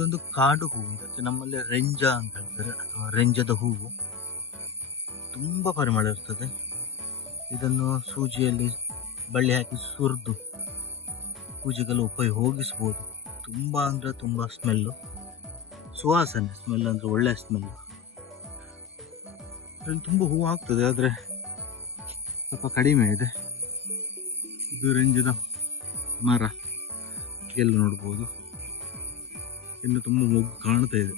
ಇದೊಂದು ಕಾಡು ಹೂವು. ಇದಕ್ಕೆ ನಮ್ಮಲ್ಲಿ ರೆಂಜ ಅಂತ ಹೇಳ್ತಾರೆ, ಅಥವಾ ರೆಂಜದ ಹೂವು. ತುಂಬಾ ಪರಿಮಳ ಇರ್ತದೆ. ಇದನ್ನು ಸೂಜಿಯಲ್ಲಿ ಬಳ್ಳಿ ಹಾಕಿ ಸುರಿದು ಪೂಜೆಗೆಲ್ಲ ಉಪಯೋಗಿಸ್ಬೋದು. ತುಂಬಾ ಅಂದ್ರೆ ತುಂಬಾ ಸ್ಮೆಲ್ಲು, ಸುವಾಸನೆ. ಸ್ಮೆಲ್ ಅಂದ್ರೆ ಒಳ್ಳೆ ಸ್ಮೆಲ್. ಇದರಲ್ಲಿ ತುಂಬ ಹೂವು ಆಗ್ತದೆ, ಆದರೆ ಸ್ವಲ್ಪ ಕಡಿಮೆ ಇದೆ. ಇದು ರೆಂಜದ ಮರ, ಎಲ್ಲ ನೋಡ್ಬೋದು. ಇನ್ನು ತುಂಬ ಮೊಗ್ಗು ಕಾಣ್ತಾ ಇದೆ.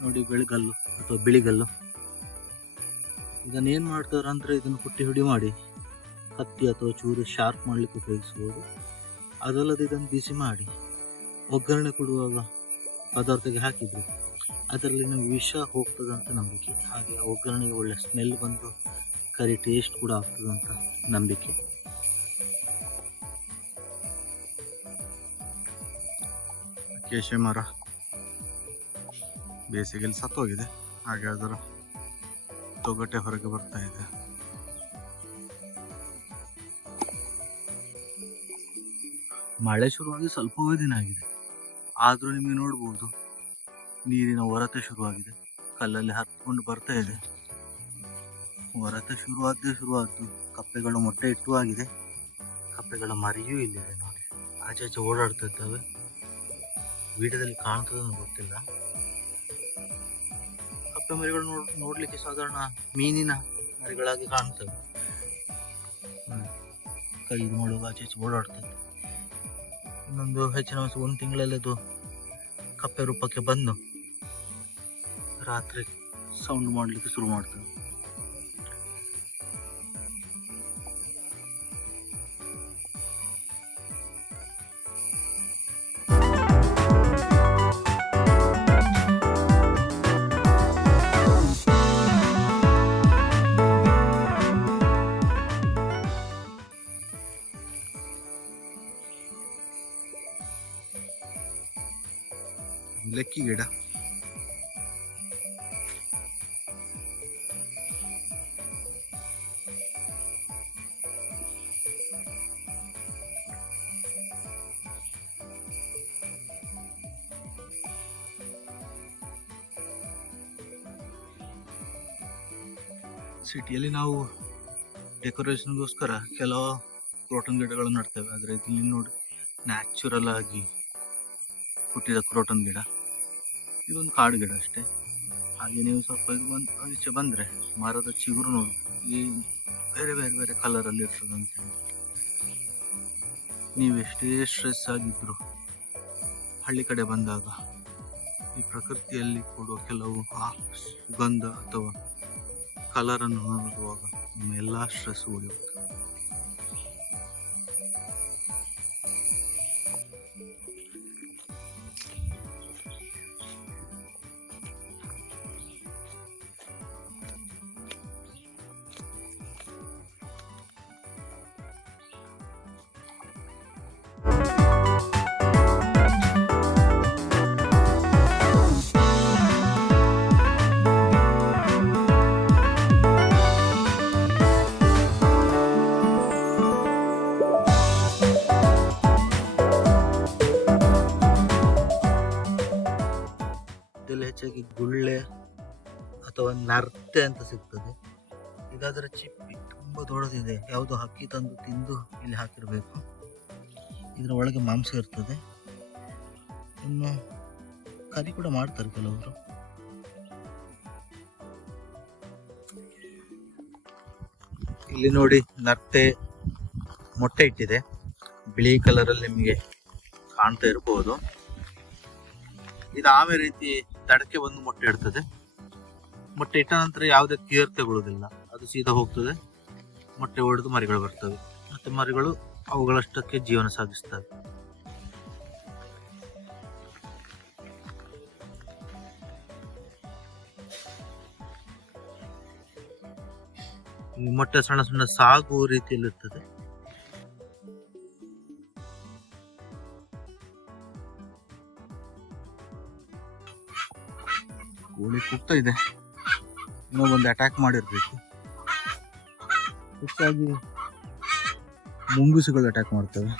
ನೋಡಿ, ಬೆಳಗಲ್ಲು ಅಥವಾ ಬಿಳಿಗಲ್ಲು. ಇದನ್ನ ಏನ್ ಮಾಡ್ತಾರೆ ಅಂದ್ರೆ, ಇದನ್ನು ಕುಟ್ಟಿ ಹುಡಿ ಮಾಡಿ ಕತ್ತಿ ಅಥವಾ ಚೂರು ಶಾರ್ಪ್ ಮಾಡ್ಲಿಕ್ಕೆ ಉಪಯೋಗಿಸ್ಬೋದು. ಅದಲ್ಲದೆ ಇದನ್ನು ಬಿಸಿ ಮಾಡಿ ಒಗ್ಗರಣೆ ಕೊಡುವಾಗ ಪದಾರ್ಥಕ್ಕೆ ಹಾಕಿದ್ರೆ ಅದರಲ್ಲಿನ ವಿಷ ಹೋಗ್ತದೆ ಅಂತ ನಂಬಿಕೆ. ಹಾಗೆ ಒಗ್ಗರಣೆಗೆ ಒಳ್ಳೆ ಸ್ಮೆಲ್ ಬಂದು ಕರಿ ಟೇಸ್ಟ್ ಕೂಡ ಆಗ್ತದೆ ಅಂತ ನಂಬಿಕೆ. ಕೇಶೆ ಮರ ಬೇಸಿಗೆಯಲ್ಲಿ ಸತ್ತೋಗಿದೆ, ಹಾಗೆ ಅದರ ತೊಗಟೆ ಹೊರಗೆ ಬರ್ತಾ ಇದೆ. ಮಳೆ ಶುರುವಾಗಿ ಸ್ವಲ್ಪವೇ ದಿನ ಆಗಿದೆ, ಆದ್ರೂ ನಿಮಗೆ ನೋಡ್ಬೋದು ನೀರಿನ ಹೊರತೆ ಶುರುವಾಗಿದೆ. ಕಲ್ಲಲ್ಲಿ ಹತ್ಕೊಂಡು ಬರ್ತಾ ಇದೆ. ಹೊರತೆ ಶುರುವಾದ್ದು. ಕಪ್ಪೆಗಳು ಮೊಟ್ಟೆ ಇಟ್ಟು ಆಗಿದೆ. ಕಪ್ಪೆಗಳ ಮರಿಯೂ ಇಲ್ಲಿದೆ ನೋಡಿ, ಆಚೆ ಓಡಾಡ್ತಾ ಇದ್ದಾವೆ. ವಿಡಿಯೋದಲ್ಲಿ ಕಾಣ್ತದೆ ಗೊತ್ತಿಲ್ಲ. ಕಪ್ಪೆ ಮರಿಗಳು ನೋಡ್ಲಿಕ್ಕೆ ಸಾಧಾರಣ ಮೀನಿನ ಮರಿಗಳಾಗಿ ಕಾಣ್ತವೆ. ಕೈ ನೋಡುವಾಗ ಆಚೆ ಓಡಾಡ್ತದೆ. ಇನ್ನೊಂದು ಹೆಚ್ಚಿನ ಒಂದು ತಿಂಗಳಲ್ಲಿ ಅದು ಕಪ್ಪೆ ರೂಪಕ್ಕೆ ಬಂದು ರಾತ್ರಿ ಸೌಂಡ್ ಮಾಡಲಿಕ್ಕೆ ಶುರು ಮಾಡ್ತದೆ. ಲೆಕ್ಕಿ ಗಿಡ, ಸಿಟಿಯಲ್ಲಿ ನಾವು ಡೆಕೋರೇಷನ್ಗೋಸ್ಕರ ಕೆಲವು ಕ್ರೋಟನ್ ಗಿಡಗಳನ್ನು ನಡ್ತೇವೆ. ಆದರೆ ಇಲ್ಲಿ ನೋಡಿ, ನ್ಯಾಚುರಲ್ ಆಗಿ ಹುಟ್ಟಿದ ಕ್ರೋಟನ್ ಗಿಡ. ಇದೊಂದು ಕಾಡು ಗಿಡ ಅಷ್ಟೇ. ಹಾಗೆ ನೀವು ಸ್ವಲ್ಪ ಈಚೆ ಬಂದರೆ ಮರದ ಚಿಗುರು ನೋಡಿ, ಈ ಬೇರೆ ಬೇರೆ ಬೇರೆ ಕಲರಲ್ಲಿ ಇರ್ತದೆ ಅಂತೇಳಿ. ನೀವೆಷ್ಟೇ ಸ್ಟ್ರೆಸ್ ಆಗಿದ್ರು ಹಳ್ಳಿ ಕಡೆ ಬಂದಾಗ ಈ ಪ್ರಕೃತಿಯಲ್ಲಿ ಕೊಡುವ ಕೆಲವು ಸುಗಂಧ ಅಥವಾ ಕಲರನ್ನು ನೋಡುವಾಗ ನಿಮ್ಮ ಎಲ್ಲ ಸ್ಟ್ರೆಸ್ ಉಳಿಯುತ್ತೆ. ಹೆಚ್ಚಾಗಿ ಗುಳ್ಳೆ ಅಥವಾ ನರ್ತೆ ಅಂತ ಸಿಗ್ತದೆ. ಇದಾದರ ಚಿಪ್ಪಿ ತುಂಬ ದೊಡ್ಡದಿದೆ. ಯಾವುದೋ ಹಕ್ಕಿ ತಂದು ತಿಂದು ಇಲ್ಲಿ ಹಾಕಿರಬೇಕು. ಇದರ ಒಳಗೆ ಮಾಂಸ ಇರ್ತದೆ. ಇನ್ನು ಕರಿ ಕೂಡ ಮಾಡ್ತಾರೆ ಕೆಲವರು. ಇಲ್ಲಿ ನೋಡಿ, ನರ್ತೆ ಮೊಟ್ಟೆ ಇಟ್ಟಿದೆ. ಬಿಳಿ ಕಲರಲ್ಲಿ ನಿಮಗೆ ಕಾಣ್ತಾ ಇರಬಹುದು. ಇದು ಆಮೆ ರೀತಿ ದಡಕ್ಕೆ ಬಂದು ಮೊಟ್ಟೆ ಇಡ್ತದೆ. ಮೊಟ್ಟೆ ಇಟ್ಟ ನಂತರ ಯಾವುದೇ ಕೇರ್ ತಗೊಳ್ಳೋದಿಲ್ಲ, ಅದು ಸೀದಾ ಹೋಗ್ತದೆ. ಮೊಟ್ಟೆ ಹೊಡೆದು ಮರಿಗಳು ಬರ್ತವೆ, ಮತ್ತೆ ಮರಿಗಳು ಅವುಗಳಷ್ಟಕ್ಕೆ ಜೀವನ ಸಾಗಿಸ್ತವೆ. ಈ ಮೊಟ್ಟೆ ಸಣ್ಣ ಸಣ್ಣ ಸಾಗು ರೀತಿಯಲ್ಲಿ ಇರ್ತದೆ. ಕೋಳಿ ಕೂಗ್ತಾ ಇದೆ, ಇನ್ನೊಂದು ಅಟ್ಯಾಕ್ ಮಾಡಿರ್ಬೇಕು. ಹೆಚ್ಚಾಗಿ ಮುಂಗುಸುಗಳು ಅಟ್ಯಾಕ್ ಮಾಡ್ತವೆ.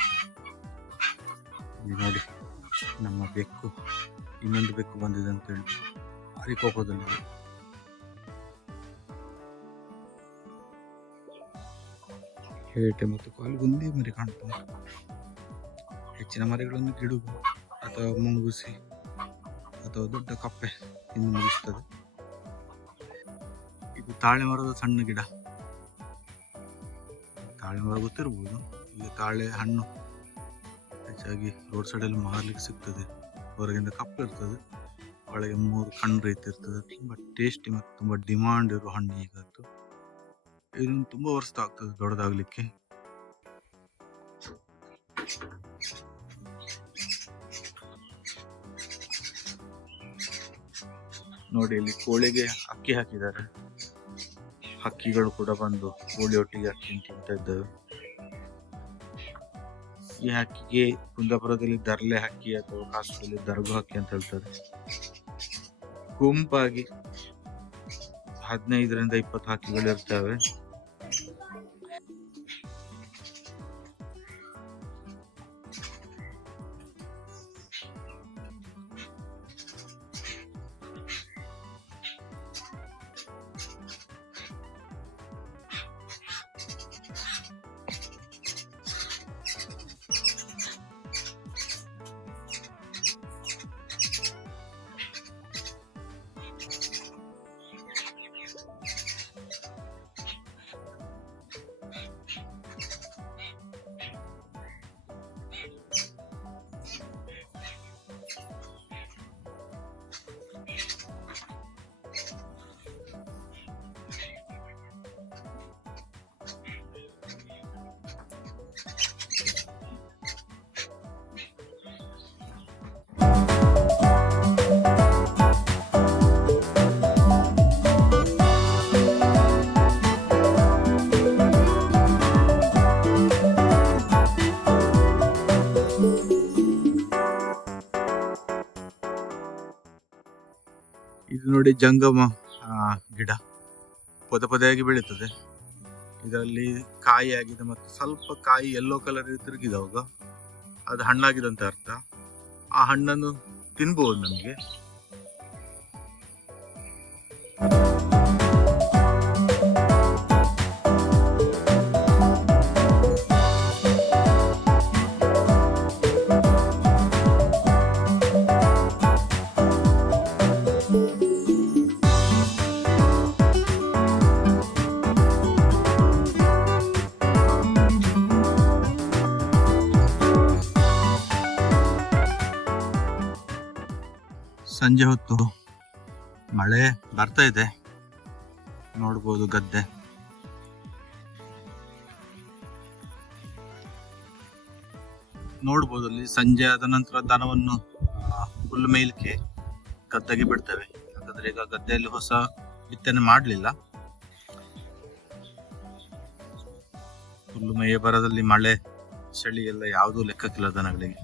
ಇಲ್ಲಿ ನೋಡಿ ನಮ್ಮ ಬೆಕ್ಕು, ಇನ್ನೊಂದು ಬೆಕ್ಕು ಬಂದಿದೆ ಅಂತ ಹೇಳಿ ಭಾರಿ ಕೋಪದಲ್ಲಿದೆ. ಹೇಟೆ ಮತ್ತು ಕಾಲ್ಗುಂದಿ ಮರಿ ಕಾಣ್ತವೆ. ಹೆಚ್ಚಿನ ಮರಿಗಳನ್ನು ಗಿಡುಗು ಅಥವಾ ಮುಂಗುಸಿ ಅಥವಾ ದೊಡ್ಡ ಕಪ್ಪೆ ತಿಂದು ಮುಗಿಸ್ತದೆ. ಇದು ತಾಳೆ ಮರದ ಸಣ್ಣ ಗಿಡ. ತಾಳೆ ಮರ ಗೊತ್ತಿರ್ಬೋದು. ಈಗ ತಾಳೆ ಹಣ್ಣು ಹೆಚ್ಚಾಗಿ ರೋಡ್ ಸೈಡಲ್ಲಿ ಮಾರ್ಲಿಕ್ಕೆ ಸಿಗ್ತದೆ. ಹೊರಗಿಂದ ಕಪ್ಪು ಇರ್ತದೆ, ಒಳಗೆ 3 ಕಣ್ಣು ರೀತಿ ಇರ್ತದೆ. ತುಂಬ ಟೇಸ್ಟಿ ಮತ್ತು ತುಂಬ ಡಿಮಾಂಡ್ ಇರೋ ಹಣ್ಣು ಈಗತ್ತು. ಇದನ್ನು ತುಂಬ ವರ್ಷ ಆಗ್ತದೆ ದೊಡ್ಡದಾಗಲಿಕ್ಕೆ. ನೋಡಿ ಇಲ್ಲಿ ಕೋಳಿಗೆ ಅಕ್ಕಿ ಹಾಕಿದ್ದಾರೆ. ಹಕ್ಕಿಗಳು ಕೂಡ ಬಂದು ಕೋಳಿ ಒಟ್ಟಿಗೆ ಅಕ್ಕಿ ತಿಂತಾ ಇದ್ದಾವೆ. ಈ ಹಕ್ಕಿಗೆ ಕುಂದಾಪುರದಲ್ಲಿ ದರ್ಲೆ ಹಕ್ಕಿ ಅಥವಾ ಕಾಸರಗೋಡಲ್ಲಿ ದರ್ಗು ಹಕ್ಕಿ ಅಂತ ಹೇಳ್ತಾರೆ. ಗುಂಪಾಗಿ 15ರಿಂದ 20 ಹಕ್ಕಿಗಳು ಇರ್ತವೆ. ಇದು ನೋಡಿ ಜಂಗಮ ಗಿಡ ಪೊದೆಯಾಗಿ ಬೆಳೀತದೆ. ಇದರಲ್ಲಿ ಕಾಯಿ ಆಗಿದೆ ಮತ್ತು ಸ್ವಲ್ಪ ಕಾಯಿ ಯೆಲ್ಲೋ ಕಲರ್ ತಿರುಗಿದವಾಗ ಅದು ಹಣ್ಣಾಗಿದೆ ಅಂತ ಅರ್ಥ. ಆ ಹಣ್ಣನ್ನು ತಿನ್ಬಹುದು ನಮಗೆ. ಸಂಜೆ ಹೊತ್ತು ಮಳೆ ಬರ್ತಾ ಇದೆ, ನೋಡ್ಬೋದು ಗದ್ದೆ. ನೋಡ್ಬೋದು ಅಲ್ಲಿ ಸಂಜೆ ಆದ ನಂತರ ದನವನ್ನು ಹುಲ್ಲು ಮೇಯ್ಲಿಕ್ಕೆ ಗದ್ದೆಗೆ ಬಿಡ್ತೇವೆ. ಯಾಕಂದ್ರೆ ಈಗ ಗದ್ದೆಯಲ್ಲಿ ಹೊಸ ಬಿತ್ತನೆ ಮಾಡಲಿಲ್ಲ. ಹುಲ್ಲು ಮೇಯ ಬರದಲ್ಲಿ ಮಳೆ ಚಳಿ ಎಲ್ಲ ಯಾವುದೂ ಲೆಕ್ಕಕ್ಕಿಲ್ಲ ದನಗಳಿಗೆ.